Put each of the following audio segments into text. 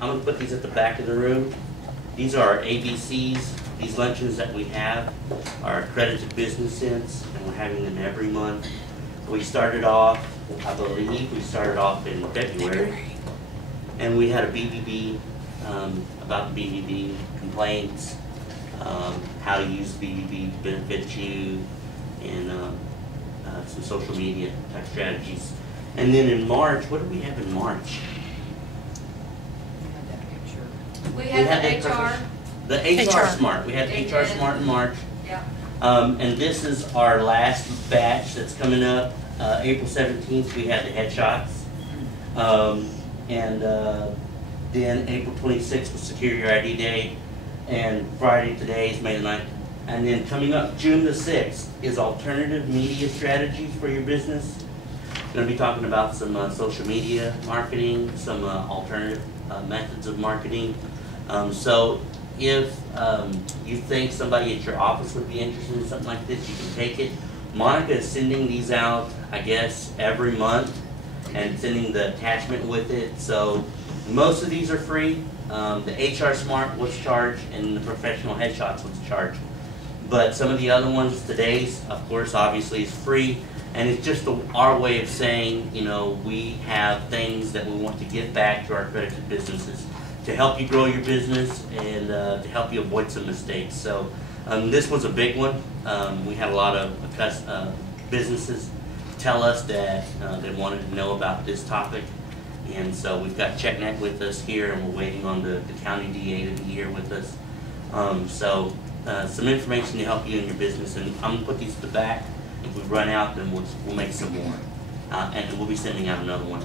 I'm going to put these at the back of the room. These are our ABCs. These luncheons that we have are accredited business cents, and we're having them every month. We started off, I believe, in February, and we had a BBB, about the BBB complaints, how to use BBB to benefit you, and some social media type strategies. And then in March, what do we have in March? We had the HR. The HR Smart. We had HR Smart in March. Yeah. And this is our last batch that's coming up. April 17th, we had the headshots. Then April 26th was Secure Your ID Day. And Friday today is May the 9th. And then coming up June the 6th is alternative media strategies for your business. Going to be talking about some social media marketing, some alternative methods of marketing. So if you think somebody at your office would be interested in something like this, you can take it. Monica is sending these out, I guess, every month and sending the attachment with it. So most of these are free. The HR Smart was charged and the Professional Headshots was charged. But some of the other ones, today's, of course, obviously is free. And it's just our way of saying, you know, we have things that we want to give back to our accredited businesses to help you grow your business and to help you avoid some mistakes. So this was a big one. We had a lot of businesses tell us that they wanted to know about this topic. And so we've got CheckNet with us here, and we're waiting on the county DA to be here with us. Some information to help you in your business, and I'm going to put these at the back. If we run out, then we'll make some more. And we'll be sending out another one.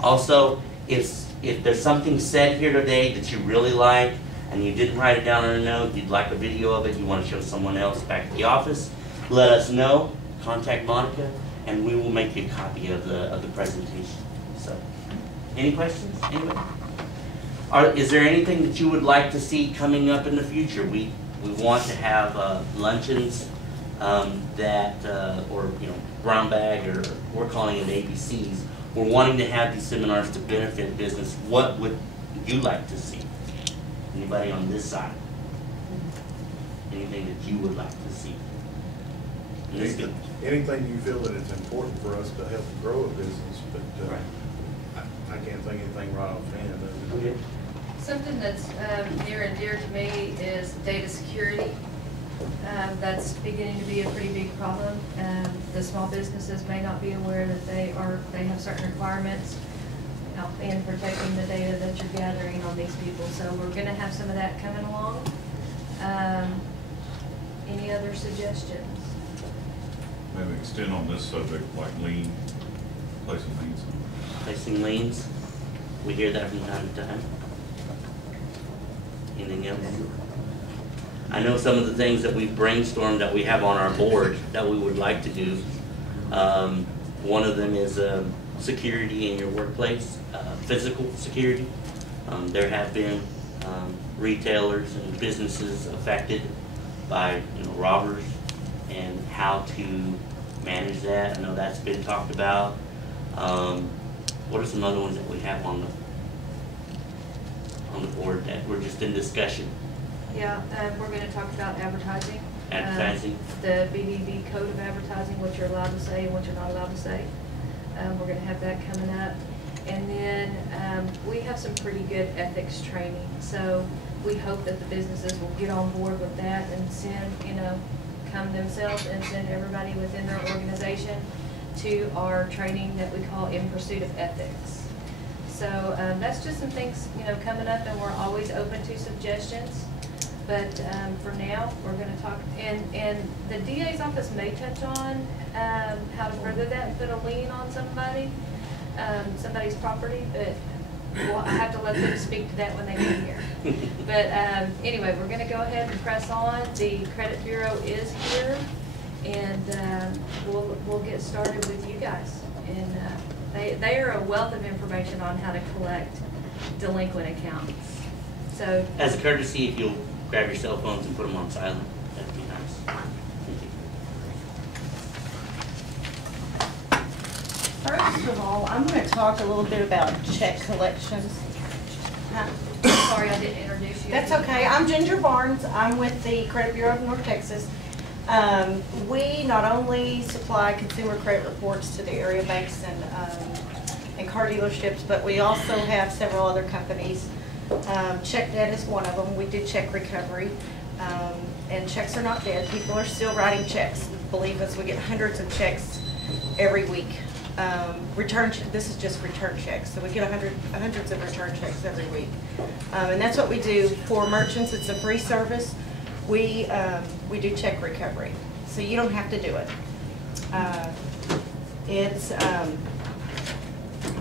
Also, if there's something said here today that you really like, and you didn't write it down on a note, you'd like a video of it, you want to show someone else back at the office, let us know. Contact Monica, and we will make you a copy of the presentation. So, any questions? Anybody? Is there anything that you would like to see coming up in the future? We want to have luncheons or brown bag, or we're calling it ABCs. We're wanting to have these seminars to benefit business. What would you like to see? Anybody on this side? Anything that you would like to see? Anything you feel that it's important for us to help grow a business, but right. I can't think of anything right offhand. Okay. Something that's near and dear to me is data security. That's beginning to be a pretty big problem. The small businesses may not be aware that they have certain requirements in protecting the data that you're gathering on these people. So we're going to have some of that coming along. Any other suggestions? Maybe extend on this subject, like placing liens. Placing liens. We hear that from time to time. Anything else? I know some of the things that we've brainstormed that we have on our board that we would like to do. One of them is security in your workplace, physical security. There have been retailers and businesses affected by robbers, and how to manage that. I know that's been talked about. What are some other ones that we have on the board that we're just in discussion? Yeah, we're going to talk about advertising. Advertising. The BBB code of advertising, what you're allowed to say and what you're not allowed to say. We're going to have that coming up. And then we have some pretty good ethics training. So we hope that the businesses will get on board with that and send, come themselves and send everybody within their organization to our training that we call In Pursuit of Ethics. So that's just some things, coming up, and we're always open to suggestions. But for now, we're going to talk, and the DA's office may touch on how to further that and put a lien on somebody's property, but I have to let them speak to that when they get here. But anyway, we're going to go ahead and press on. The Credit Bureau is here, and we'll get started with you guys. And they are a wealth of information on how to collect delinquent accounts. So, as a courtesy, if you'll grab your cell phones and put them on silent, that'd be nice. First of all, I'm going to talk a little bit about check collections. sorry I didn't introduce you. That's okay. I'm Ginger Barnes. I'm with the Credit Bureau of North Texas. We not only supply consumer credit reports to the area banks and car dealerships, but we also have several other companies. CheckNet is one of them. We do check recovery. And checks are not dead. People are still writing checks. Believe us, we get hundreds of checks every week. This is just return checks, so we get hundreds of return checks every week. And that's what we do for merchants. It's a free service. We do check recovery, so you don't have to do it. I'm going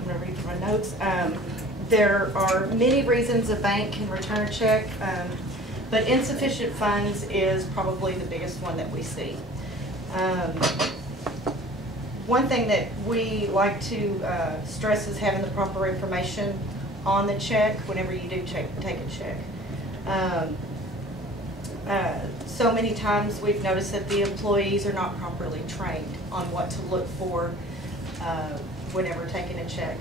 to read from my notes. There are many reasons a bank can return a check, but insufficient funds is probably the biggest one that we see. One thing that we like to stress is having the proper information on the check whenever you do take a check. So many times we've noticed that the employees are not properly trained on what to look for whenever taking a check.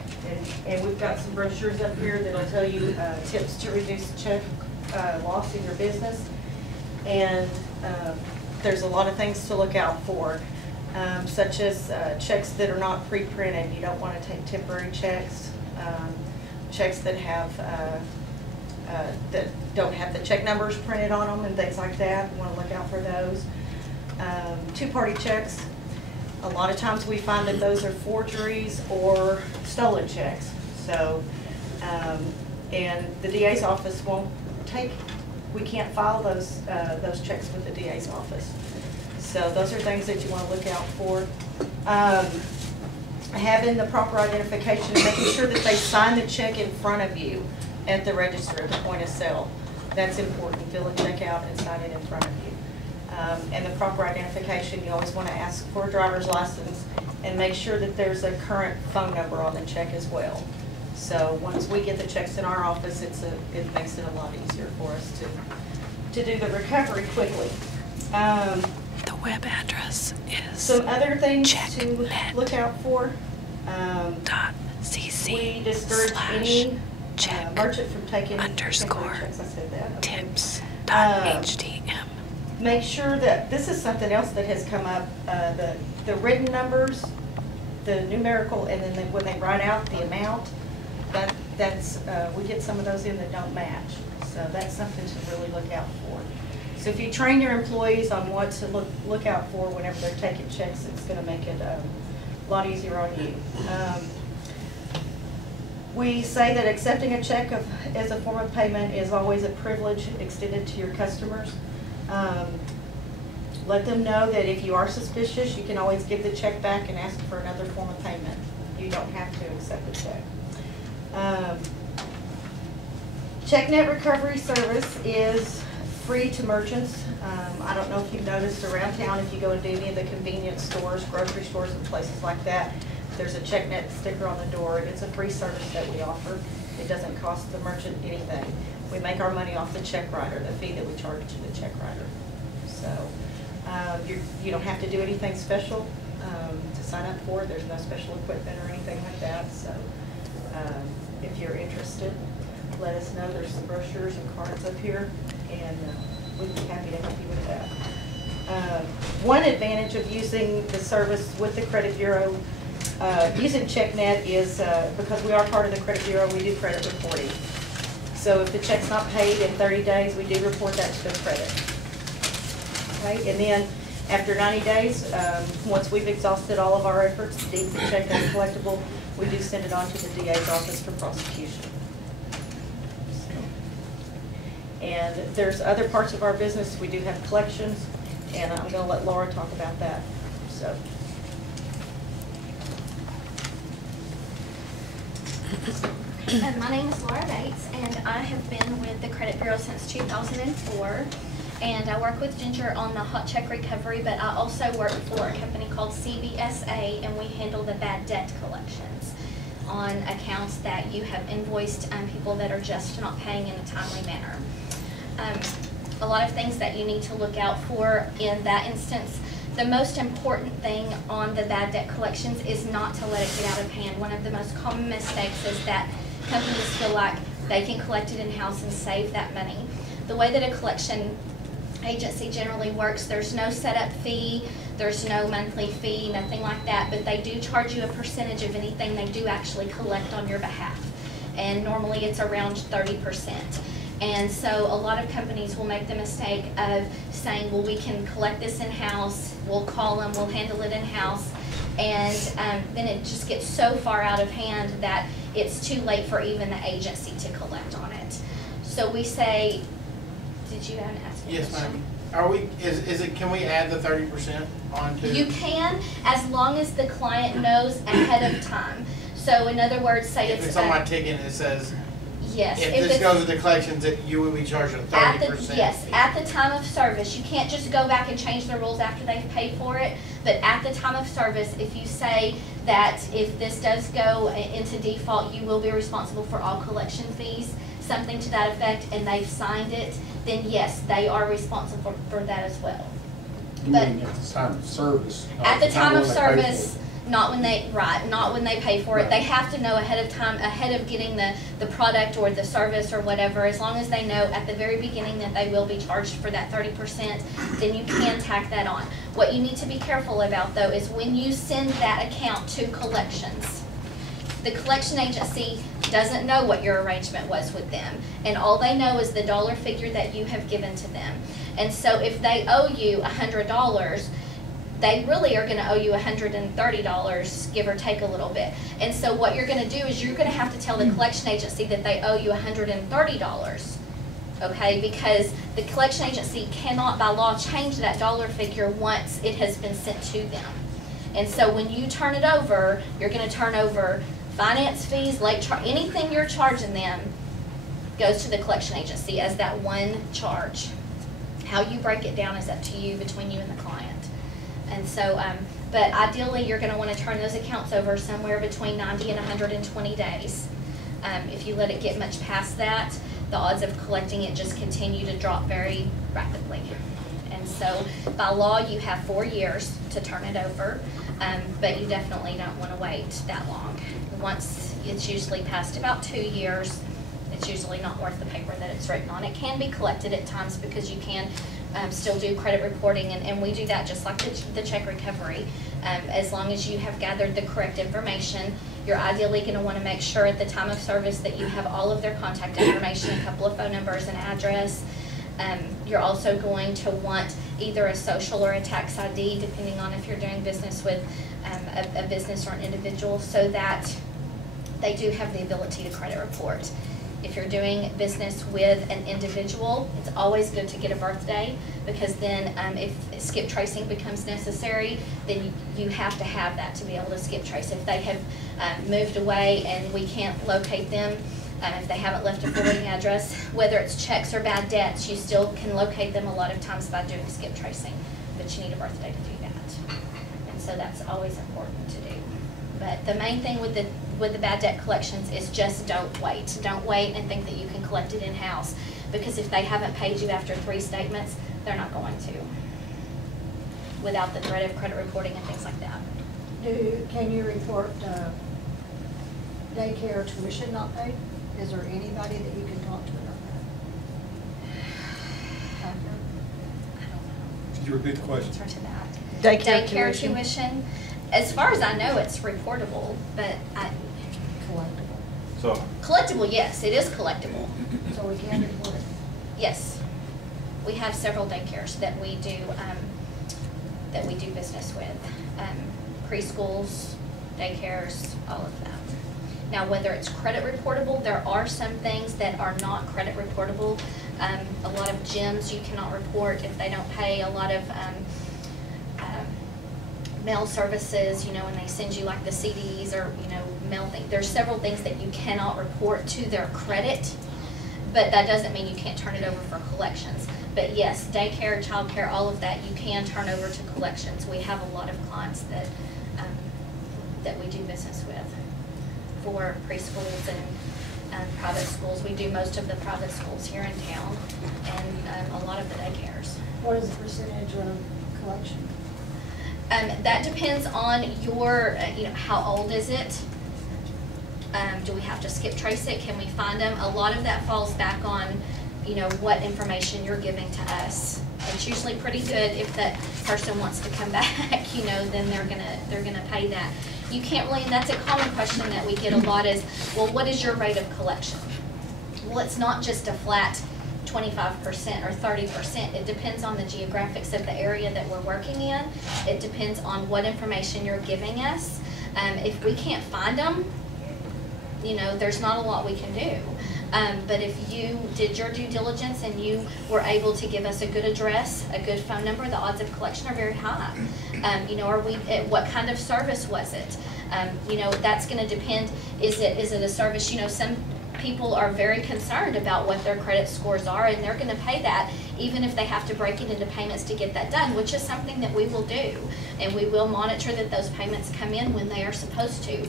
And we've got some brochures up here that'll tell you tips to reduce check loss in your business. And there's a lot of things to look out for, such as checks that are not pre-printed. You don't want to take temporary checks, checks that have that don't have the check numbers printed on them and things like that. You want to look out for those. Two-party checks. A lot of times we find that those are forgeries or stolen checks. So, and the DA's office won't we can't file those checks with the DA's office. So those are things that you want to look out for. Having the proper identification and making sure that they sign the check in front of you at the register, at the point of sale. That's important. Fill a check out and sign it in front of you. And the proper identification, you always want to ask for a driver's license and make sure that there's a current phone number on the check as well. So once we get the checks in our office, it makes it a lot easier for us to do the recovery quickly. The web address is some other things to look out for. .cc we discourage any merchant from taking underscore checks. I said that. Okay. tips.htm. Make sure that this is something else that has come up. The written numbers, the numerical, and then when they write out the amount. We get some of those in that don't match. So that's something to really look out for. So if you train your employees on what to look out for whenever they're taking checks, it's going to make it a lot easier on you. We say that accepting a check as a form of payment is always a privilege extended to your customers. Let them know that if you are suspicious, you can always give the check back and ask for another form of payment. You don't have to accept the check. CheckNet recovery service is free to merchants. I don't know if you've noticed around town, if you go into any of the convenience stores, grocery stores and places like that, there's a CheckNet sticker on the door. It's a free service that we offer. It doesn't cost the merchant anything. We make our money off the check writer, the fee that we charge to the check writer. So you don't have to do anything special to sign up for it. There's no special equipment or anything like that. So if you're interested, let us know. There's some brochures and cards up here, and we'd be happy to help you with that. One advantage of using the service with the Credit Bureau, using CheckNet, is because we are part of the Credit Bureau, we do credit reporting. So if the check's not paid in 30 days, we do report that to the credit. Okay, and then after 90 days, once we've exhausted all of our efforts to deem the check as collectible, we do send it on to the DA's office for prosecution. And there's other parts of our business. We do have collections, and I'm going to let Laura talk about that. So. My name is Laura Bates, and I have been with the Credit Bureau since 2004. And I work with Ginger on the hot check recovery, but I also work for a company called CBSA, and we handle the bad debt collections on accounts that you have invoiced people that are just not paying in a timely manner. A lot of things that you need to look out for in that instance. The most important thing on the bad debt collections is not to let it get out of hand. One of the most common mistakes is that companies feel like they can collect it in-house and save that money. The way that a collection agency generally works, there's no setup fee, there's no monthly fee, nothing like that, but they do charge you a percentage of anything they do actually collect on your behalf. And normally it's around 30%. And so a lot of companies will make the mistake of saying, well, we can collect this in-house, we'll call them, we'll handle it in-house, and then it just gets so far out of hand that it's too late for even the agency to collect on it. So we say, did you have an ask? Yes, ma'am. Are we, can we add the 30% onto? You can, as long as the client knows ahead of time. So in other words, say If it's on my ticket and it says, yes. if this goes to collections, that you will be charged a 30%. Yes, at the time of service. You can't just go back and change the rules after they've paid for it, but at the time of service, if you say that if this does go into default, you will be responsible for all collection fees, something to that effect, and they've signed it, then yes, they are responsible for that as well. You But mean at the time of service? not at the time of when they pay for it. service, not when they, right, not when they pay for it. Right. They have to know ahead of time, ahead of getting the product or the service or whatever, as long as they know at the very beginning that they will be charged for that 30%, then you can tack that on. What you need to be careful about though is when you send that account to collections, the collection agency doesn't know what your arrangement was with them, and all they know is the dollar figure that you have given to them. And so if they owe you $100, they really are gonna owe you $130, give or take a little bit. And so what you're gonna do is you're gonna have to tell the collection agency that they owe you $130, okay? Because the collection agency cannot by law change that dollar figure once it has been sent to them. And so when you turn it over, you're gonna turn over finance fees, late charge, anything you're charging them goes to the collection agency as that one charge. How you break it down is up to you, between you and the client. And so, but ideally, you're gonna wanna turn those accounts over somewhere between 90 and 120 days. If you let it get much past that, the odds of collecting it just continue to drop very rapidly. And so, by law, you have 4 years to turn it over, but you definitely don't wanna wait that long. Once it's usually past about 2 years, it's usually not worth the paper that it's written on. It can be collected at times because you can still do credit reporting, and we do that just like the check recovery. As long as you have gathered the correct information, you're ideally going to want to make sure at the time of service that you have all of their contact information, a couple of phone numbers, an address. You're also going to want either a social or a tax ID, depending on if you're doing business with a business or an individual, so that they do have the ability to credit report. If you're doing business with an individual, it's always good to get a birthday, because then if skip tracing becomes necessary, then you have to have that to be able to skip trace. If they have moved away and we can't locate them, if they haven't left a forwarding address, whether it's checks or bad debts, you still can locate them a lot of times by doing skip tracing, but you need a birthday to do that. And so that's always important to do. But the main thing with the bad debt collections is just don't wait. Don't wait and think that you can collect it in-house, because if they haven't paid you after 3 statements, they're not going to, without the threat of credit reporting and things like that. Can you report daycare tuition not paid? Is there anybody that you can talk to about that? Could you repeat the question? Answer to that. Daycare tuition, as far as I know, it's reportable, but Collectible. So, collectible, yes, it is collectible. So we can report it. Yes, we have several daycares that we do business with, preschools, daycares, all of that. Now, whether it's credit reportable, there are some things that are not credit reportable. A lot of gyms you cannot report if they don't pay. A lot of mail services, you know, when they send you like the CDs or, you know, mail thing. There's several things that you cannot report to their credit, but that doesn't mean you can't turn it over for collections. But yes, daycare, childcare, all of that you can turn over to collections. We have a lot of clients that that we do business with for preschools and private schools. We do most of the private schools here in town, and a lot of the daycares. What is the percentage of collection? That depends on your, you know, how old is it? Do we have to skip trace it? Can we find them? A lot of that falls back on, you know, what information you're giving to us. It's usually pretty good if that person wants to come back, you know, then they're gonna pay that. You can't really, and that's a common question that we get a lot is, well, what is your rate of collection? Well, it's not just a flat 25% or 30%. It depends on the geographics of the area that we're working in. It depends on what information you're giving us. If we can't find them, you know, there's not a lot we can do. But if you did your due diligence and you were able to give us a good address, a good phone number, the odds of collection are very high. You know, what kind of service was it? You know, that's going to depend. Is it a service? You know, some people are very concerned about what their credit scores are, and they're going to pay that even if they have to break it into payments to get that done, which is something that we will do, and we will monitor that those payments come in when they are supposed to.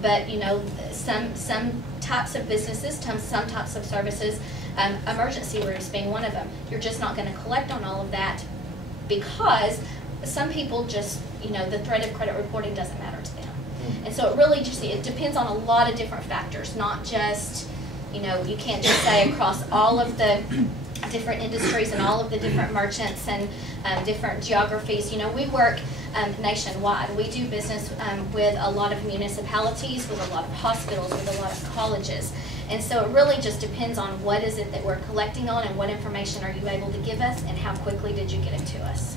But you know, some types of businesses, some types of services, emergency rooms being one of them, you're just not going to collect on all of that because some people just, you know, the threat of credit reporting doesn't matter to them. And so it really just, it depends on a lot of different factors, not just, you know, you can't just say across all of the different industries and all of the different merchants and different geographies. You know, we work nationwide. We do business with a lot of municipalities, with a lot of hospitals, with a lot of colleges. And so it really just depends on what is it that we're collecting on and what information are you able to give us and how quickly did you get it to us.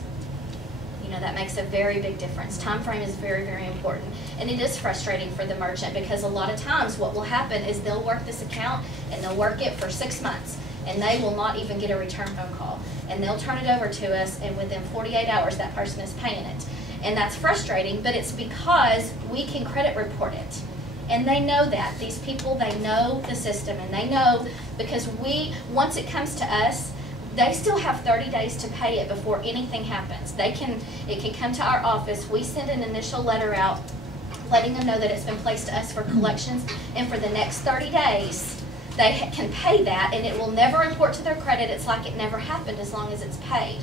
You know, that makes a very big difference. Time frame is very, very important. And it is frustrating for the merchant because a lot of times what will happen is they'll work this account and they'll work it for 6 months and they will not even get a return phone call. And they'll turn it over to us and within 48 hours that person is paying it. And that's frustrating, but it's because we can credit report it. And they know that. These people, they know the system and they know because once it comes to us, they still have 30 days to pay it before anything happens. It can come to our office. We send an initial letter out letting them know that it's been placed to us for collections, and for the next 30 days, they can pay that, and it will never report to their credit. It's like it never happened as long as it's paid.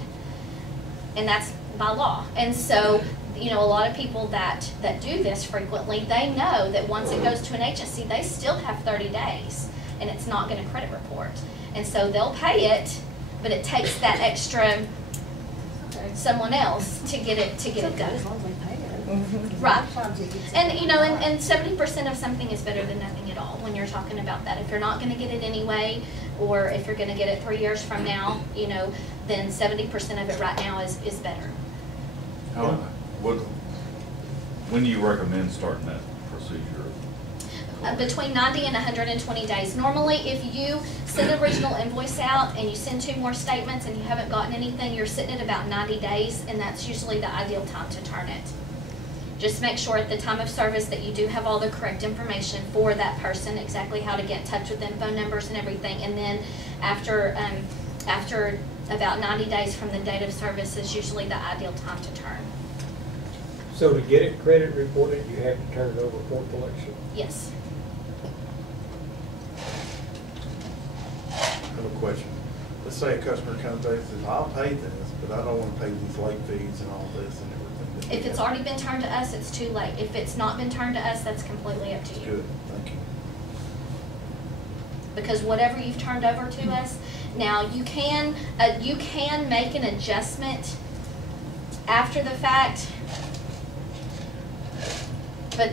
And that's by law. And so, you know, a lot of people that do this frequently, they know that once it goes to an agency, they still have 30 days, and it's not going to credit report. And so they'll pay it, but it takes that extra someone else to get it done. As long as they pay it. Right. And you know, and 70% of something is better than nothing at all when you're talking about that. If you're not going to get it anyway, or if you're going to get it 3 years from now, you know, then 70% of it right now is better. When do you recommend starting that procedure? Between 90 and 120 days. Normally, if you send a original invoice out and you send 2 more statements and you haven't gotten anything, you're sitting at about 90 days, and that's usually the ideal time to turn it. Just make sure at the time of service that you do have all the correct information for that person, exactly how to get in touch with them, phone numbers and everything, and then after about 90 days from the date of service is usually the ideal time to turn. So to get it credit reported, you have to turn it over for collection? Yes. I have a question. Let's say a customer comes back and says, I'll pay this, but I don't want to pay these late fees and all this and everything. If it's already been turned to us, it's too late. If it's not been turned to us, that's completely up to you. Good, thank you. Because whatever you've turned over to us, now you can make an adjustment after the fact, but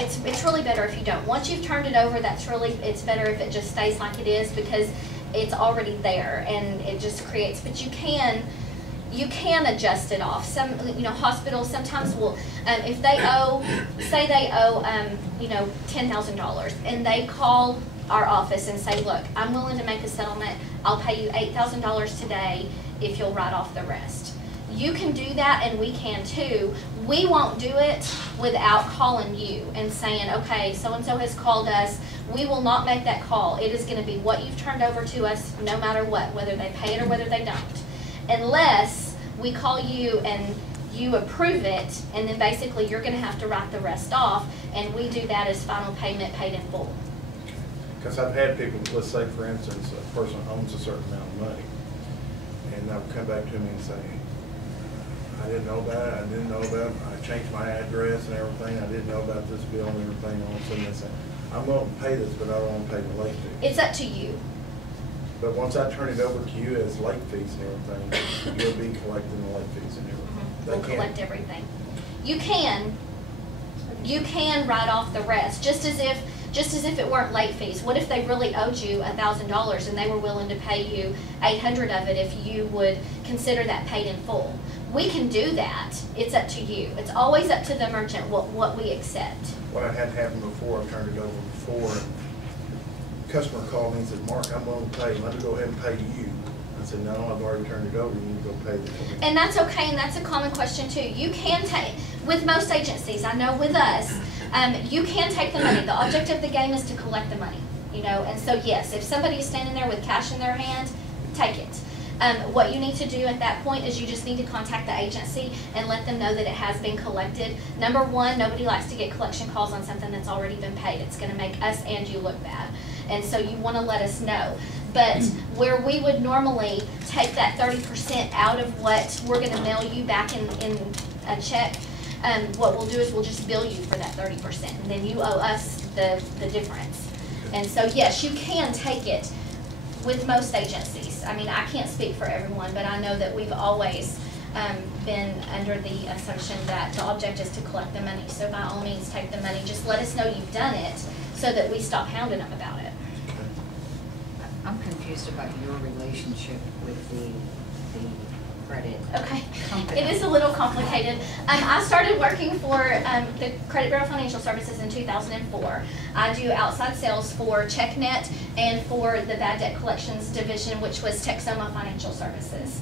it's really better if you don't. Once you've turned it over, it's better if it just stays like it is because it's already there and it just creates, but you can adjust it off. Some, you know, hospitals sometimes will, if they owe, say they owe, you know, $10,000 and they call our office and say, look, I'm willing to make a settlement. I'll pay you $8,000 today if you'll write off the rest. You can do that and we can too. We won't do it without calling you and saying, okay, so-and-so has called us. We will not make that call. It is going to be what you've turned over to us no matter what, whether they pay it or whether they don't. Unless we call you and you approve it, and then basically you're going to have to write the rest off, and we do that as final payment paid in full. Because I've had people, let's say for instance, a person owns a certain amount of money, and they'll come back to me and say, I didn't know about it, I changed my address and everything, I didn't know about this bill and everything, all of a sudden they say, I'm willing to pay this, but I don't want to pay the late fee. It's up to you. But once I turn it over to you as late fees and everything, you'll be collecting the late fees and everything. We'll They can't- collect everything. You can write off the rest, just as if it weren't late fees. What if they really owed you $1,000 and they were willing to pay you $800 of it if you would consider that paid in full? We can do that. It's up to you. It's always up to the merchant what we accept. What I had happen before, I turned it over before, and the customer called me and said, Mark, I'm willing to pay, let me go ahead and pay you. I said, no, I've already turned it over, you need to go pay the. And that's okay, and that's a common question too. You can take, with most agencies, I know with us, you can take the money. The object of the game is to collect the money, you know, and so yes, if somebody is standing there with cash in their hand, take it. What you need to do at that point is you just need to contact the agency and let them know that it has been collected. Number one, nobody likes to get collection calls on something that's already been paid. It's gonna make us and you look bad. And so you wanna let us know. But where we would normally take that 30% out of what we're gonna mail you back in a check, what we'll do is we'll just bill you for that 30%, and then you owe us the difference. And so yes, you can take it with most agencies. I mean, I can't speak for everyone, but I know that we've always been under the assumption that the object is to collect the money. So by all means, take the money. Just let us know you've done it so that we stop hounding them about it. I'm confused about your relationship with the credit Okay, company. it is a little complicated. I started working for the Credit Bureau Financial Services in 2004. I do outside sales for CheckNet and for the Bad Debt Collections Division, which was Texoma Financial Services.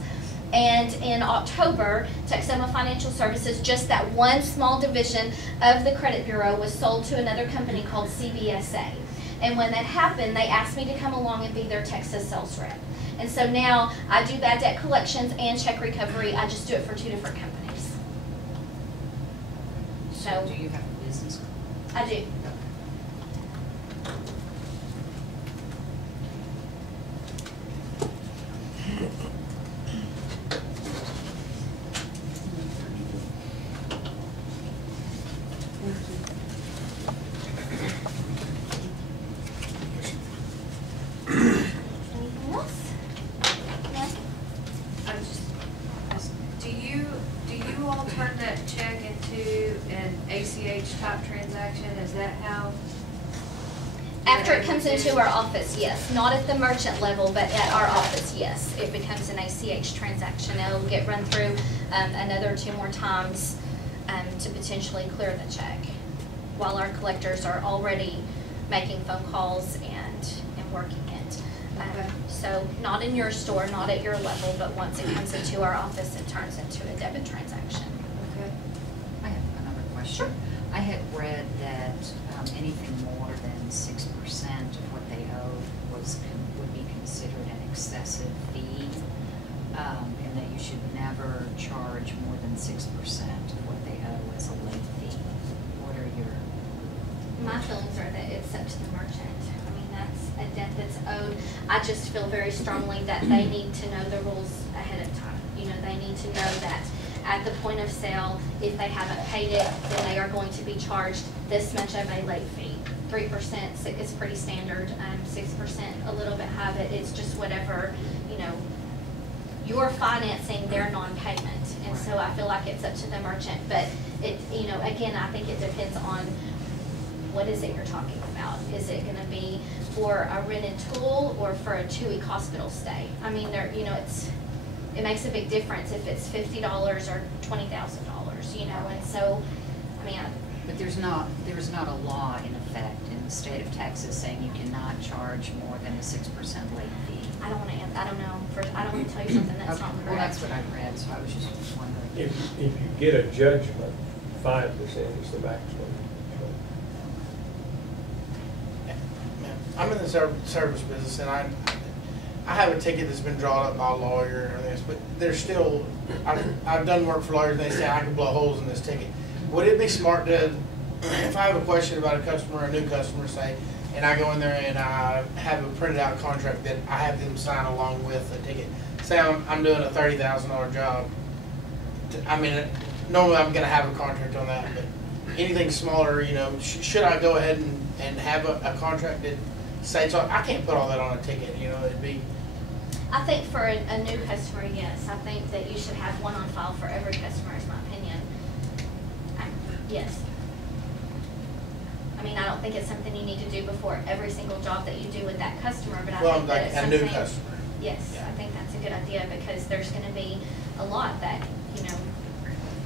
And in October, Texoma Financial Services, just that one small division of the Credit Bureau, was sold to another company called CBSA. And when that happened, they asked me to come along and be their Texas sales rep. And so now I do bad debt collections and check recovery. I just do it for 2 different companies. So Do you have a business card? I do. Anything else? No? I'm just, do you all turn that check into an ACH type transaction? Is that how? After it comes into our office, yes. Not at the merchant level, but at our office, yes. It becomes an ACH transaction. It'll get run through another 2 more times to potentially clear the check, while our collectors are already making phone calls and working it. Okay. So not in your store, not at your level, but once it comes into our office, it turns into a debit transaction. Okay. I have another question. Sure. I had read that anything more than 6% of what they owed would be considered an excessive fee, and that you should never charge more than 6% of what they owe as a late fee. What are your? My feelings are that it's up to the merchant. I mean, that's a debt that's owed. I just feel very strongly that they need to know the rules ahead of time. You know, they need to know that at the point of sale, if they haven't paid it, then they are going to be charged this much of a late fee. 3% is pretty standard, 6% a little bit high, but it's just whatever, you know, you're financing their non-payment. And so I feel like it's up to the merchant, but it, you know, again, I think it depends on what is it you're talking about. Is it gonna be for a rented tool or for a 2-week hospital stay? I mean, you know, it makes a big difference if it's $50 or $20,000, you know, and so, I mean, But there's not a law in effect in the state of Texas saying you cannot charge more than a 6% late fee. I don't wanna, I don't know, I don't wanna tell you something that's Okay, not correct. well, that's what I read, so I was just wondering. If you get a judgment, 5% is the maximum. I'm in the service business, and I have a ticket that's been drawn up by a lawyer and everything, but there's still, I've done work for lawyers, and they say I can blow holes in this ticket. Would it be smart to, if I have a question about a customer, a new customer, say, and I go in there and I have a printed out contract that I have them sign along with the ticket, say I'm doing a $30,000 job, I mean, normally I'm gonna have a contract on that, but anything smaller, you know, should I go ahead and have a contract that states, I can't put all that on a ticket, you know, it'd be, I think for a new customer, yes, I think that you should have one on file for every customer, is my opinion. Yes. I mean, I don't think it's something you need to do before every single job that you do with that customer, but I well, think that like it's a something. new customer. Yes, Yeah. I think that's a good idea, because there's gonna be a lot that, you know,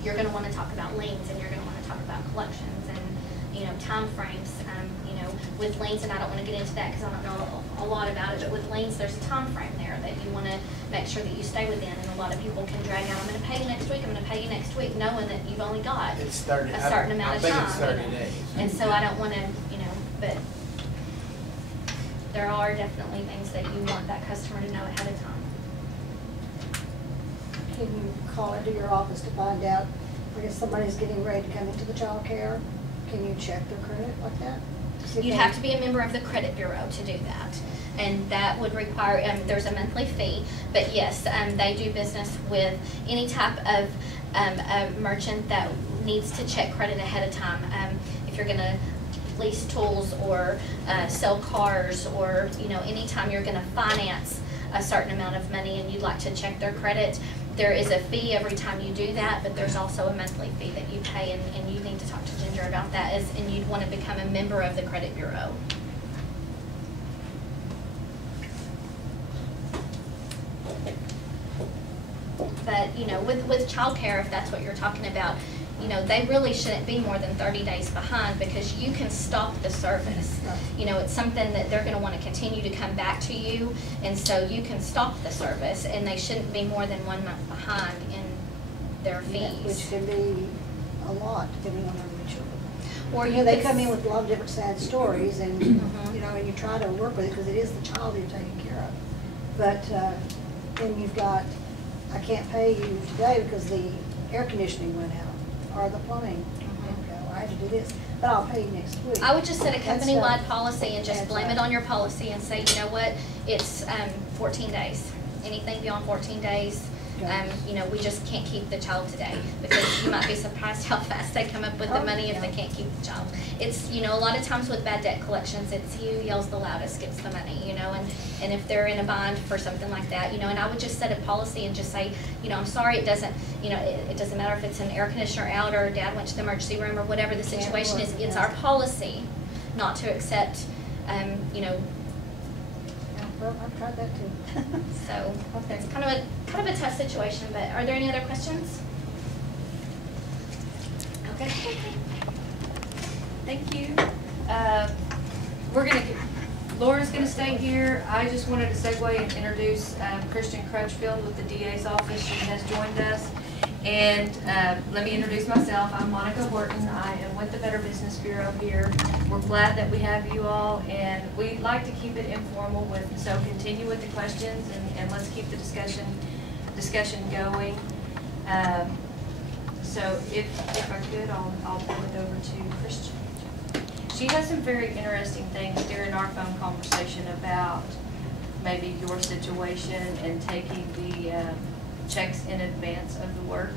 you're gonna wanna talk about liens, and you're gonna wanna talk about collections, and, you know, timeframes. You know, with liens, and I don't wanna get into that, cause I don't know a lot about it, but with liens, there's a time frame there that you wanna make sure that you stay within, and a lot of people can drag out, I'm gonna pay you next week, I'm gonna pay you next week, knowing that you've only got It's 30, a certain amount of time. I think it's 30 you know. days. And so I don't wanna, you know, but there are definitely things that you want that customer to know ahead of time. Can you call into your office to find out, I guess somebody's getting ready to come into the child care? Can you check their credit like that? See if You'd they- have to be a member of the credit bureau to do that. And that would require, there's a monthly fee, but yes, they do business with any type of a merchant that needs to check credit ahead of time. If you're gonna lease tools or sell cars, or, you know, anytime you're gonna finance a certain amount of money and you'd like to check their credit, there is a fee every time you do that, but there's also a monthly fee that you pay, and you need to talk to Ginger about that, and you'd want to become a member of the credit bureau. But, you know, with childcare, if that's what you're talking about, you know, they really shouldn't be more than 30 days behind, because you can stop the service. You know, it's something that they're gonna wanna continue to come back to you, and so you can stop the service, and they shouldn't be more than 1 month behind in their Yeah, which fees. can be a lot, depending on how many children. Or You you know, they could come in with a lot of different sad stories, and, Mhm. you know, and you try to work with it, because it is the child you're taking care of. But then you've got, I can't pay you today because the air conditioning went out, or the plumbing didn't go, I had to do this, but I'll pay you next week. I would just set a That's company-wide policy and just that's blame it right. on your policy and say, you know what, it's 14 days. Anything beyond 14 days, you know, we just can't keep the child today, because you might be surprised how fast they come up with the Oh, money if they yeah. can't keep the child. It's, you know, a lot of times with bad debt collections, it's you yells the loudest gets the money, you know, and if they're in a bind for something like that, you know, and I would just set a policy and just say, you know, I'm sorry, it doesn't, you know, it doesn't matter if it's an air conditioner out, or dad went to the emergency room, or whatever the Can't situation is, work, it's yeah. our policy not to accept, you know, Yeah, well, I've tried that too. so Okay. it's kind of a tough situation, but are there any other questions? Okay. Thank you. Laura's gonna stay here. I just wanted to segue and introduce Christian Crutchfield with the DA's office. She has joined us. And let me introduce myself. I'm Monica Horton. I am with the Better Business Bureau here. We're glad that we have you all, and we'd like to keep it informal so continue with the questions, and let's keep the discussion going. So if I could, I'll turn it over to Christian. She has some very interesting things during our phone conversation about maybe your situation and taking the checks in advance of the work,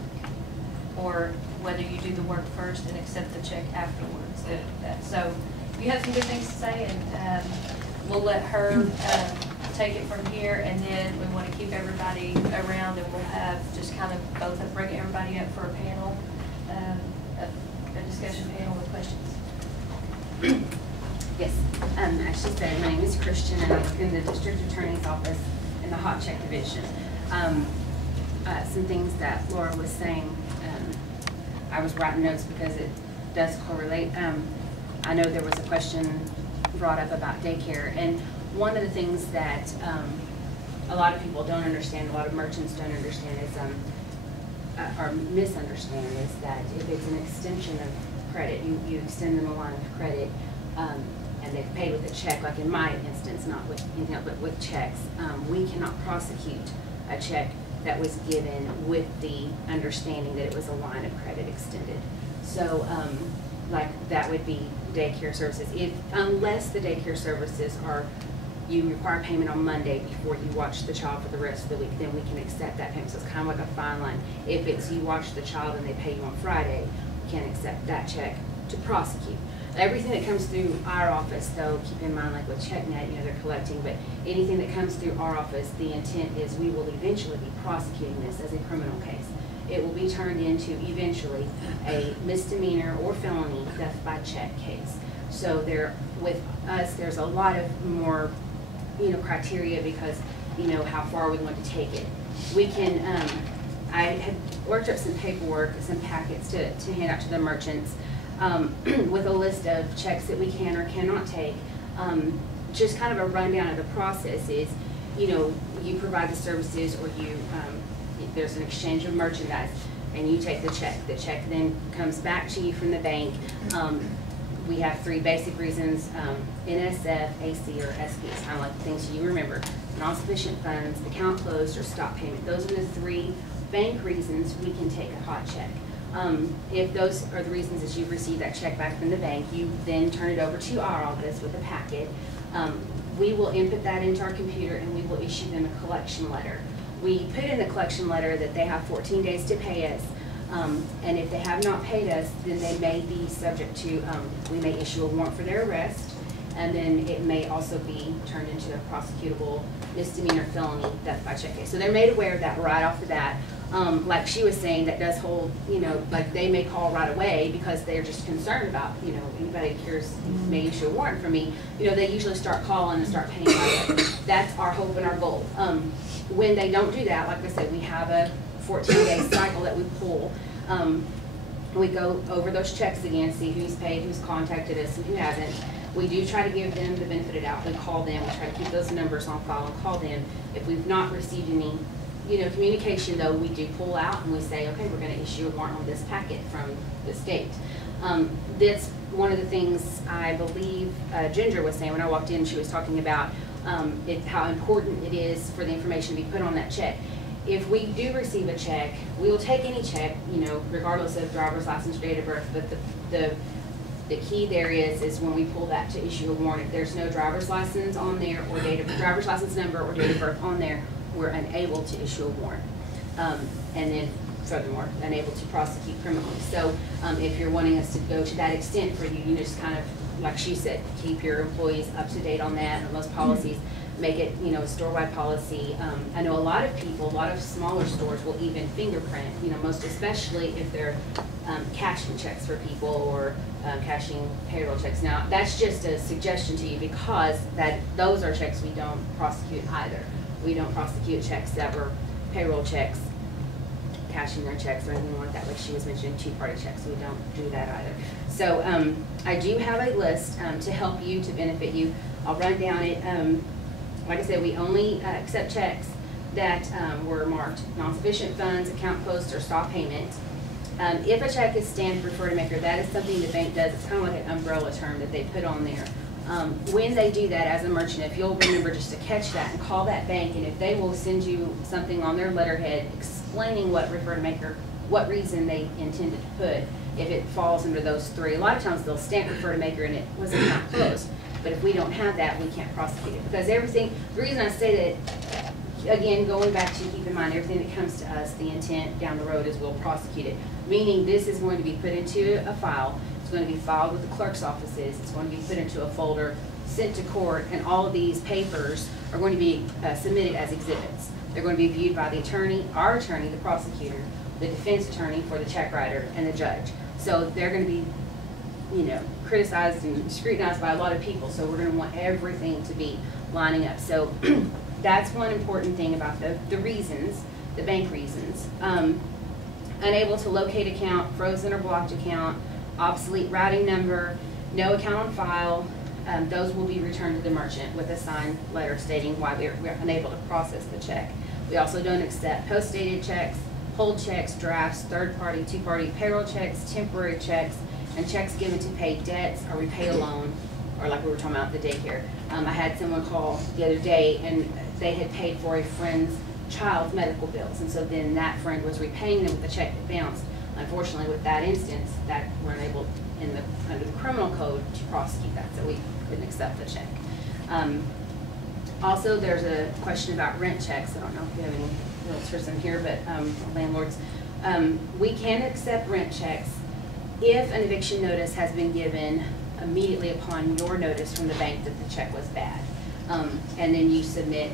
or whether you do the work first and accept the check afterwards. So you have some good things to say, and we'll let her take it from here, and then we want to keep everybody around, and we'll have just kind of both bring everybody up for a panel, a discussion panel with questions. Yes, as she said, my name is Christian, and I work in the district attorney's office in the hot check division. Some things that Laura was saying, I was writing notes because it does correlate. I know there was a question brought up about daycare, and one of the things that a lot of people don't understand, a lot of merchants don't understand is, or misunderstand, is that if it's an extension of credit, you extend them a line of credit, and they've paid with a check, like in my instance, not with anything else, but with checks, we cannot prosecute a check that was given with the understanding that it was a line of credit extended. So, like that would be daycare services. Unless the daycare services are, you require payment on Monday before you watch the child for the rest of the week, then we can accept that payment. So it's kind of like a fine line. If it's you watch the child and they pay you on Friday, we can't accept that check to prosecute. Everything that comes through our office, though, keep in mind, like with CheckNet, you know, they're collecting, but anything that comes through our office, the intent is we will eventually be prosecuting this as a criminal case. It will be turned into eventually a misdemeanor or felony theft by check case. So there, with us, there's a lot of more, you know, criteria because, you know, how far we want to take it. We can, I had worked up some paperwork, some packets to hand out to the merchants with a list of checks that we can or cannot take. Just kind of a rundown of the process is, you know, you provide the services or you, there's an exchange of merchandise and you take the check. The check then comes back to you from the bank. We have 3 basic reasons, NSF, AC, or SP. It's kind of like the things you remember. Non-sufficient funds, account closed, or stop payment. Those are the 3 bank reasons we can take a hot check. If those are the reasons that you've received that check back from the bank, you then turn it over to our office with a packet. We will input that into our computer and we will issue them a collection letter. We put in the collection letter that they have 14 days to pay us. And if they have not paid us, then they may be subject to, we may issue a warrant for their arrest, and then it may also be turned into a prosecutable misdemeanor felony theft by check case. So they're made aware of that right off the bat. Like she was saying, that does hold, you know, like they may call right away because they're just concerned about, you know, anybody cares may issue a warrant for me. You know, they usually start calling and start paying right away. That's our hope and our goal. When they don't do that, like I said, we have a 14-day cycle that we pull. We go over those checks again, see who's paid, who's contacted us, and who hasn't. We do try to give them the benefit of the doubt. We call them. We try to keep those numbers on file and call them. If we've not received any, you know, communication, though, we do pull out and we say, okay, we're going to issue a warrant on this packet from this date. That's one of the things I believe Ginger was saying when I walked in. She was talking about how important it is for the information to be put on that check. If we do receive a check, we will take any check, you know, regardless of driver's license or date of birth, but the key there is when we pull that to issue a warrant, if there's no driver's license on there or driver's license number or date of birth on there, we're unable to issue a warrant. And then furthermore, unable to prosecute criminally. So if you're wanting us to go to that extent for you, you just kind of, like she said, keep your employees up to date on that, on those policies. Make it, you know, a store-wide policy. I know a lot of people, a lot of smaller stores will even fingerprint, you know, most especially if they're cashing checks for people or cashing payroll checks. Now, that's just a suggestion to you because those are checks we don't prosecute either. We don't prosecute checks that were payroll checks, cashing their checks or anything like that. Like she was mentioning, two-party checks. We don't do that either. So I do have a list to help you, to benefit you. I'll run down it. Like I said, we only accept checks that were marked non-sufficient funds, account closed, or stop payment. If a check is stamped refer to maker, that is something the bank does. It's kind of like an umbrella term that they put on there. When they do that as a merchant, if you'll remember just to catch that and call that bank, and if they will send you something on their letterhead explaining what refer to maker, what reason they intended to put, if it falls under those 3. A lot of times they'll stamp refer to maker and it was account closed. But if we don't have that, we can't prosecute it. Because everything, the reason I say that, again, going back to keep in mind, everything that comes to us, the intent down the road is we'll prosecute it. Meaning this is going to be put into a file. It's going to be filed with the clerk's offices. It's going to be put into a folder, sent to court, and all of these papers are going to be submitted as exhibits. They're going to be viewed by the attorney, our attorney, the prosecutor, the defense attorney for the check writer, and the judge. So they're going to be, you know, criticized and scrutinized by a lot of people, so we're going to want everything to be lining up. So that's one important thing about the reasons, the bank reasons. Unable to locate account, frozen or blocked account, obsolete routing number, no account on file, those will be returned to the merchant with a signed letter stating why we're unable to process the check. We also don't accept post-dated checks, hold checks, drafts, third-party, two-party payroll checks, temporary checks, and checks given to pay debts or repay a loan, or like we were talking about the daycare. I had someone call the other day and they had paid for a friend's child's medical bills, and so then that friend was repaying them with a check that bounced. Unfortunately, with that instance, that we're unable under the criminal code to prosecute that, so we couldn't accept the check. Also, there's a question about rent checks. I don't know if you have any realtors in here, but landlords. We can accept rent checks if an eviction notice has been given immediately upon your notice from the bank that the check was bad. And then you submit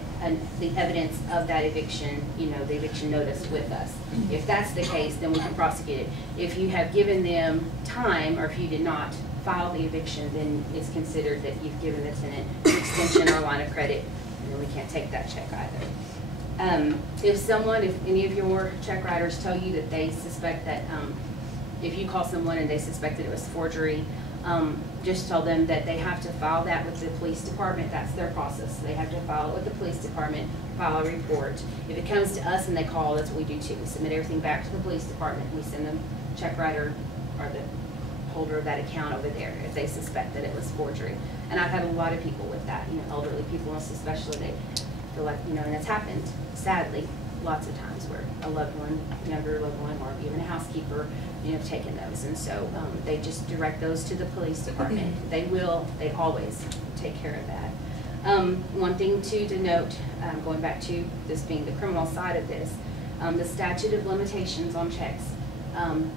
the evidence of that eviction, you know, the eviction notice with us. If that's the case, then we can prosecute it. If you have given them time, or if you did not file the eviction, then it's considered that you've given the tenant an extension or line of credit, and then we can't take that check either. If any of your check writers tell you that they suspect that, if you call someone and they suspect that it was forgery, just tell them that they have to file that with the police department. That's their process. They have to file it with the police department, file a report. If it comes to us and they call, that's what we do too. We submit everything back to the police department. We send them check writer or the holder of that account over there if they suspect that it was forgery. And I've had a lot of people with that, you know, elderly people especially, they feel like, you know, and it's happened, sadly, lots of times where a loved one, younger loved one, or even a housekeeper, you know, taken those. And so they just direct those to the police department. They always take care of that. One thing too to note, going back to this being the criminal side of this, the statute of limitations on checks.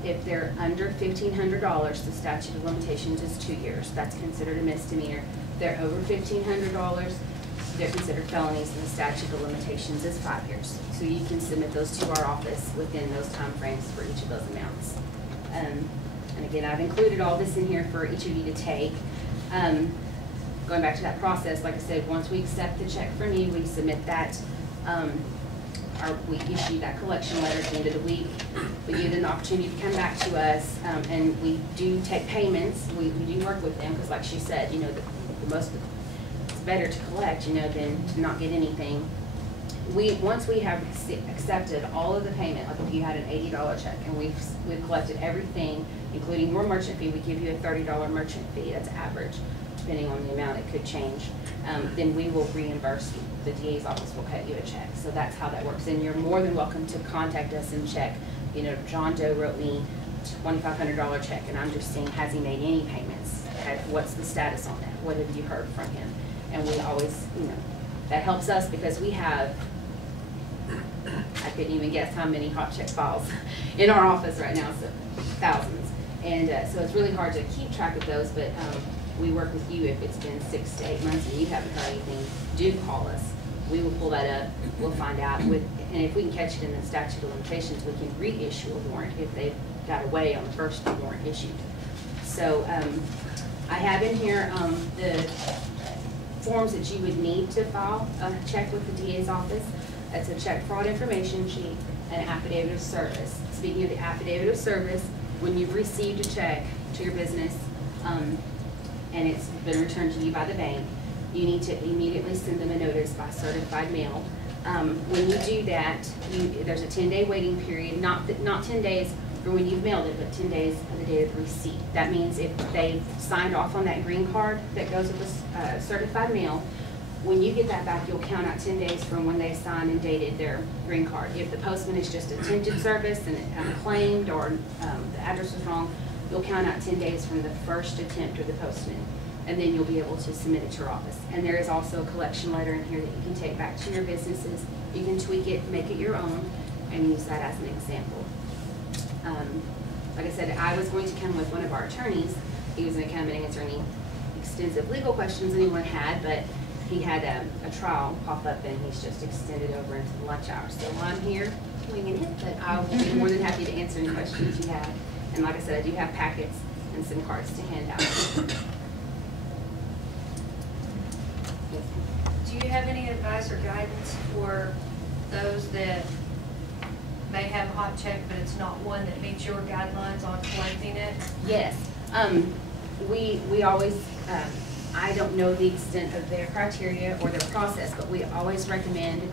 If they're under $1,500, the statute of limitations is 2 years. That's considered a misdemeanor. If they're over $1,500, they're considered felonies, and the statute of limitations is 5 years. So you can submit those to our office within those time frames for each of those amounts. And again, I've included all this in here for each of you to take. Going back to that process, like I said, once we accept the check from you, we submit that, we issue that collection letter at the end of the week. We give them the opportunity to come back to us, and we do take payments. We do work with them, because like she said, you know, it's better to collect, you know, than to not get anything. Once we have accepted all of the payment, like if you had an $80 check and we've collected everything, including your merchant fee, we give you a $30 merchant fee. That's average, depending on the amount. It could change. Then we will reimburse you. The DA's office will cut you a check. So that's how that works. And you're more than welcome to contact us and check. You know, John Doe wrote me a $2,500 check, and I'm just saying, has he made any payments? What's the status on that? What have you heard from him? And we always, you know, that helps us because we have, I couldn't even guess how many hot check files in our office right now, so thousands. And so it's really hard to keep track of those, but we work with you if it's been 6 to 8 months and you haven't heard anything. Do call us. We will pull that up. We'll find out. And if we can catch it in the statute of limitations, we can reissue a warrant if they've got away on the first warrant issued. So I have in here the forms that you would need to file a check with the DA's office. It's a check fraud information sheet and an affidavit of service. Speaking of the affidavit of service, when you've received a check to your business and it's been returned to you by the bank, you need to immediately send them a notice by certified mail. When you do that, there's a 10-day waiting period, not 10 days for when you've mailed it, but 10 days of the date of the receipt. That means if they signed off on that green card that goes with the certified mail, when you get that back, you'll count out 10 days from when they signed and dated their green card. If the postman is just attempted service and unclaimed, or the address is wrong, you'll count out 10 days from the first attempt of the postman, and then you'll be able to submit it to your office. And there is also a collection letter in here that you can take back to your businesses. You can tweak it, make it your own, and use that as an example. Like I said, I was going to come with one of our attorneys. He was going to come and answer any extensive legal questions anyone had, but he had a trial pop up and he's just extended over into the lunch hour. So I'm here winging it, but I will be more than happy to answer any questions you have. And like I said, I do have packets and SIM cards to hand out. Do you have any advice or guidance for those that may have a hot check, but it's not one that meets your guidelines on collecting it? Yes. We always, I don't know the extent of their criteria or their process, but we always recommend,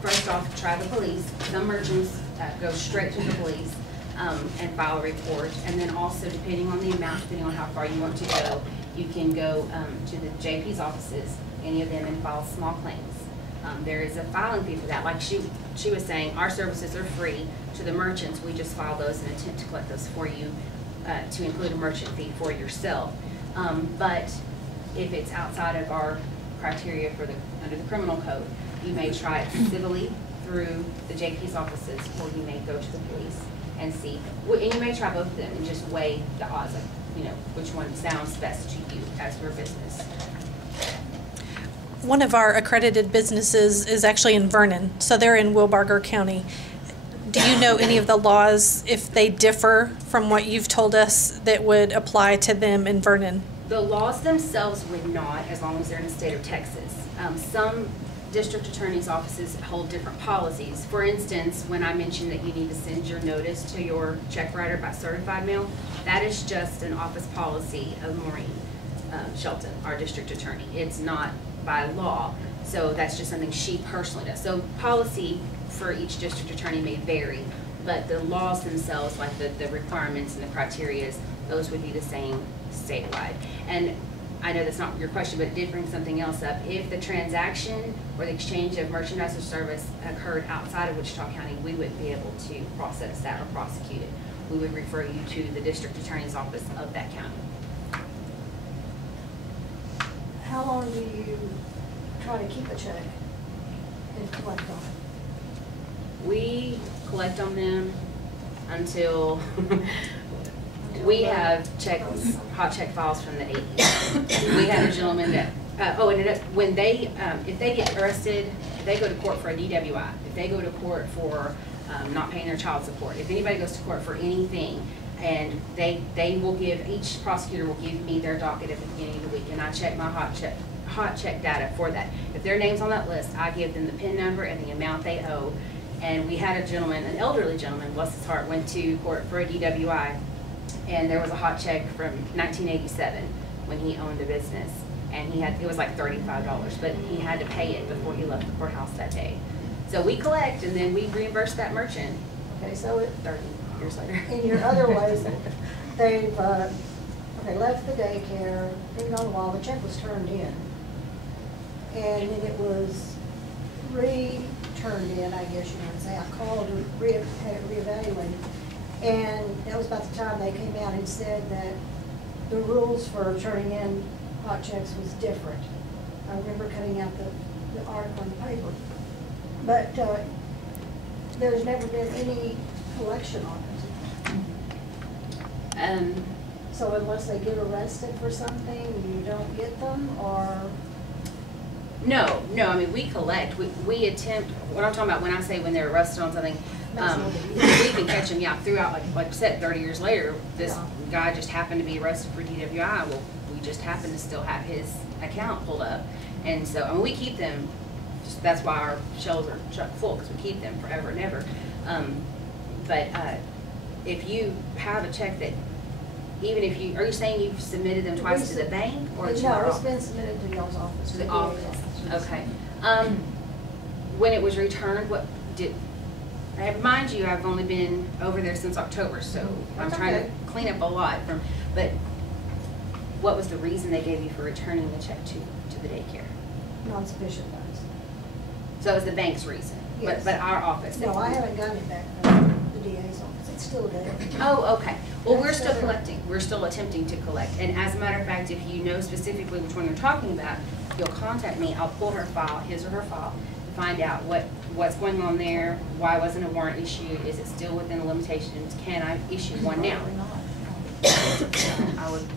first off, try the police. Some merchants go straight to the police and file a report. And then also, depending on the amount, depending on how far you want to go, you can go to the JP's offices, any of them, and file small claims. There is a filing fee for that. Like she was saying, our services are free to the merchants. We just file those and attempt to collect those for you to include a merchant fee for yourself. But if it's outside of our criteria for under the criminal code, you may try it civilly through the JP's offices, or you may go to the police and see. And you may try both of them and just weigh the odds. Like, which one sounds best to you as your business. One of our accredited businesses is actually in Vernon, so they're in Wilbarger County. Do you know any of the laws, if they differ from what you've told us, that would apply to them in Vernon? The laws themselves would not, as long as they're in the state of Texas. Some district attorney's offices hold different policies. For instance, when I mentioned that you need to send your notice to your check writer by certified mail, that is just an office policy of Maureen Shelton, our district attorney. It's not by law, so that's just something she personally does. So policy for each district attorney may vary, but the laws themselves, like the requirements and the criteria, those would be the same statewide. And I know that's not your question, but it did bring something else up. If the transaction or the exchange of merchandise or service occurred outside of Wichita County, we wouldn't be able to process that or prosecute it. We would refer you to the district attorney's office of that county. How long do you try to keep a check and collect on it? We collect on them until we have hot check files from the 80s. We had a gentleman that, when they, if they get arrested, if they go to court for a DWI, if they go to court for not paying their child support, if anybody goes to court for anything, and they will give, each prosecutor will give me their docket at the beginning of the week, and I check my hot check data for that. If their name's on that list, I give them the PIN number and the amount they owe. And we had a gentleman, an elderly gentleman, bless his heart, went to court for a DWI, and there was a hot check from 1987 when he owned a business, and it was like $35, but he had to pay it before he left the courthouse that day. So we collect, and then we reimburse that merchant. Okay, so 30 years later. in your other ways, they've left the daycare, been gone a while, the check was turned in, and then it was returned in, I guess you might say. I called and had it reevaluated, and that was about the time they came out and said that the rules for turning in hot checks was different. I remember cutting out the article in the paper, but there's never been any collection on it. So unless they get arrested for something, you don't get them, or? No, I mean, we collect, we attempt, what I'm talking about when I say when they're arrested on something, we can catch them, throughout, like I said, 30 years later, this guy just happened to be arrested for DWI. Well, we just happen to still have his account pulled up. And so, I mean, we keep them, that's why our shelves are chock full, because we keep them forever and ever. But if you have a check that, even if you, are you saying you've submitted them twice to the bank or to our office? No, it's been submitted to y'all's office. To the office, okay. When it was returned, mind you, I've only been over there since October, so I'm trying to clean up a lot but what was the reason they gave you for returning the check to the daycare? Non-sufficient funds. So it was the bank's reason? Yes. But our office? No, I haven't gotten it back from the DA's office. It's still there. Oh, okay. Well, we're still collecting. We're still attempting to collect. And as a matter of fact, if you know specifically which one you're talking about, you'll contact me. I'll pull her file, his or her file, to find out what's going on there, why wasn't a warrant issued, is it still within the limitations, can I issue one now?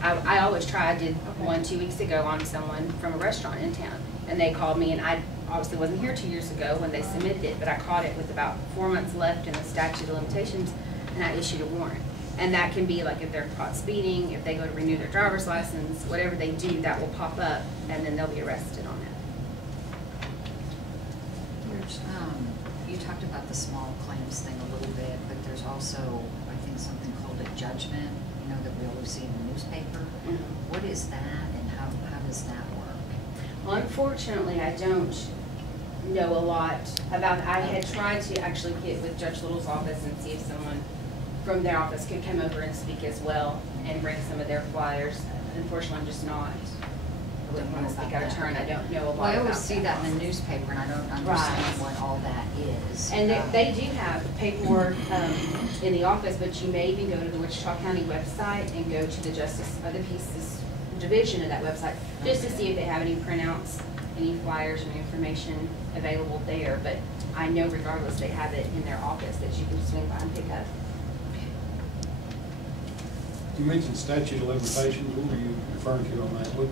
I always try. I did one 2 weeks ago on someone from a restaurant in town, and they called me, and I obviously wasn't here 2 years ago when they submitted it, but I caught it with about 4 months left in the statute of limitations, and I issued a warrant. And that can be like if they're caught speeding, if they go to renew their driver's license, whatever they do, that will pop up, and then they'll be arrested on that. You talked about the small claims thing a little bit, but there's also, I think, something called a judgment, that we always see in the newspaper. Mm-hmm. What is that, and how does that work? Well, unfortunately, I don't know a lot about it. I had tried to actually get with Judge Little's office and see if someone from their office could come over and speak as well and bring some of their flyers. Unfortunately, I'm just not. I wouldn't want to speak out of turn. I don't know a lot about that. Well, I always see that in the newspaper, and I don't understand what all that is. And they do have paperwork in the office, but you may even go to the Wichita County website and go to the Justice of the Peace division of that website just to see if they have any printouts, any flyers, or information available there. But I know regardless, they have it in their office that you can swing by and pick up. You mentioned statute of limitations, what were you referring to on that? What,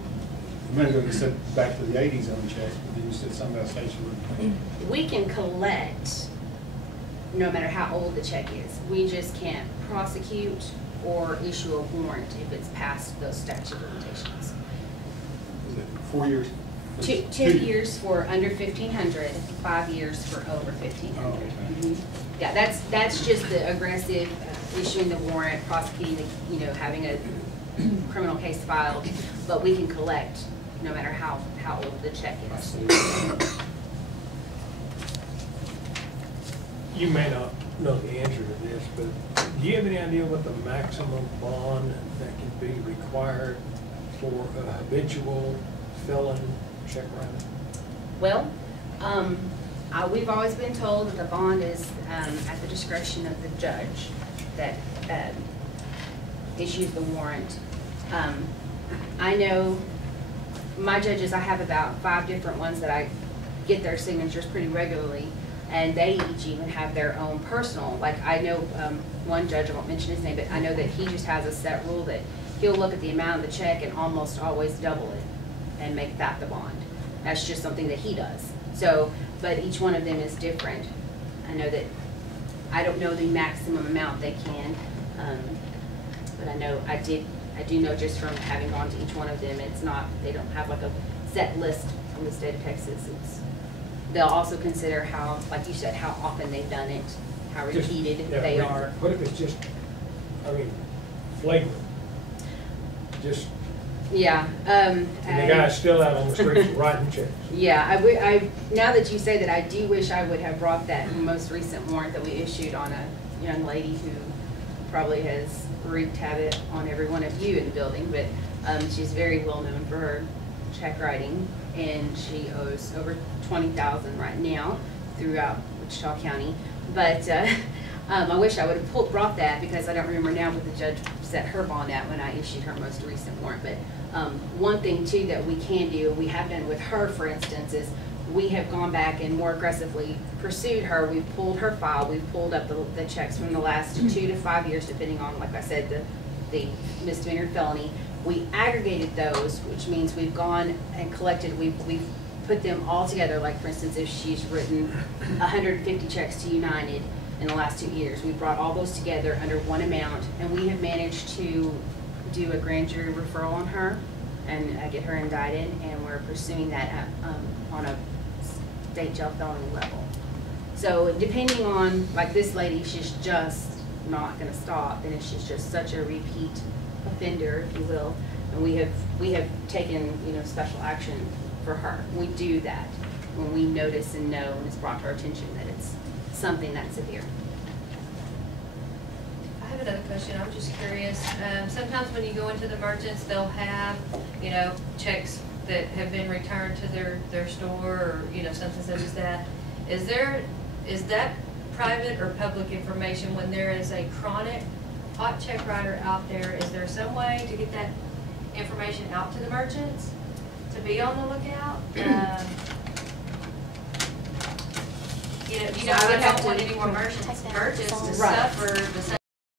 a minute ago you said back to the 80s on checks, but then you said something about statute of limitations. We can collect no matter how old the check is. We just can't prosecute or issue a warrant if it's past those statute of limitations. Is it 4 years? Two years for under 1,500, 5 years for over 1,500. Oh, okay. Yeah, that's just the aggressive issuing the warrant, prosecuting, having a criminal case filed, but we can collect no matter how old the check I is. see. You may not know the answer to this, but do you have any idea what the maximum bond that can be required for a habitual felon check writer? Well, we've always been told that the bond is at the discretion of the judge that issues the warrant. I know my judges, I have about 5 different ones that I get their signatures pretty regularly, and they each even have their own personal, like I know one judge, I won't mention his name, but I know that he just has a set rule that he'll look at the amount of the check and almost always double it and make that the bond. That's just something that he does. So, but each one of them is different. I know that, I don't know the maximum amount they can, but I do know just from having gone to each one of them, it's not, they don't have like a set list from the state of Texas. They'll also consider how, like you said, how often they've done it, how repeated they are. What if it's just, flagrant? Just, Yeah. and the guy's still out on the streets writing checks? Yeah, I now that you say that, I do wish I would have brought that most recent warrant that we issued on a young lady who probably has wreaked havoc on every one of you in the building, but she's very well known for her check writing, and she owes over $20,000 right now throughout Wichita County. But I wish I would have brought that, because I don't remember now what the judge set her bond at when I issued her most recent warrant. But one thing too that we can do, and we have done with her, for instance, is we have gone back and more aggressively pursued her. We've pulled her file. We've pulled up the checks from the last 2 to 5 years, depending on, like I said, the misdemeanor felony. We aggregated those, which means we've gone and collected, we've put them all together. Like, for instance, if she's written 150 checks to United in the last 2 years, we brought all those together under one amount, and we have managed to do a grand jury referral on her and get her indicted, and we're pursuing that on a state jail felony level. So depending on, like this lady, she's just not going to stop, and she's just such a repeat offender, if you will, and we have taken special action for her. We do that when we notice and know, and it's brought to our attention that it's something that's severe. I have another question. I'm just curious. Sometimes when you go into the merchants, they'll have, checks that have been returned to their store, or, something such as that. Is that private or public information when there is a chronic hot check writer out there? Is there some way to get that information out to the merchants to be on the lookout? I don't want any more merchants to suffer the same